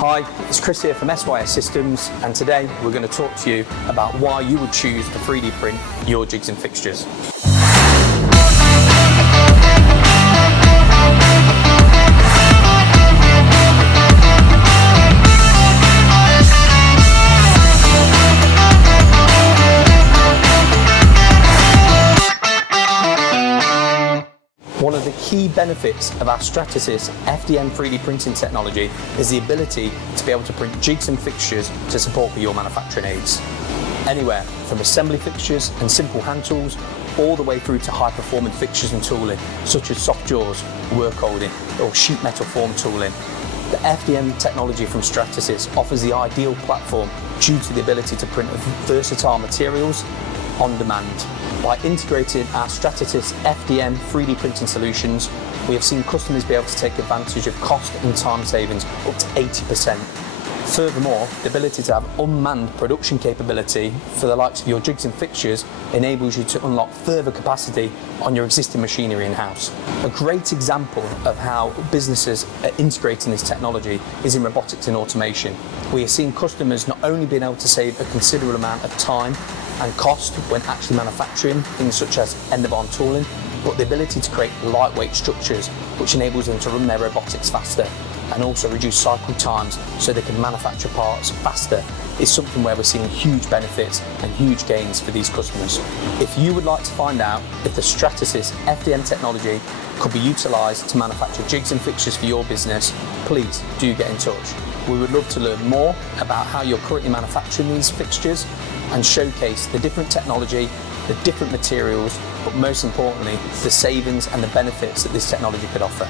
Hi, it's Chris here from SYS Systems, and today we're going to talk to you about why you would choose to 3D print your jigs and fixtures. One of the key benefits of our Stratasys FDM 3D printing technology is the ability to be able to print jigs and fixtures to support for your manufacturing needs. Anywhere from assembly fixtures and simple hand tools, all the way through to high-performing fixtures and tooling, such as soft jaws, work holding, or sheet metal form tooling. The FDM technology from Stratasys offers the ideal platform due to the ability to print versatile materials on demand. By integrating our Stratasys FDM 3D printing solutions, we have seen customers be able to take advantage of cost and time savings up to 80%. Furthermore, the ability to have unmanned production capability for the likes of your jigs and fixtures enables you to unlock further capacity on your existing machinery in-house. A great example of how businesses are integrating this technology is in robotics and automation. We are seeing customers not only being able to save a considerable amount of time and cost when actually manufacturing things such as end-of-arm tooling, but the ability to create lightweight structures which enables them to run their robotics faster and also reduce cycle times so they can manufacture parts faster is something where we're seeing huge benefits and huge gains for these customers. If you would like to find out if the Stratasys FDM technology could be utilised to manufacture jigs and fixtures for your business, please do get in touch. We would love to learn more about how you're currently manufacturing these fixtures and showcase the different technology, the different materials, but most importantly, the savings and the benefits that this technology could offer.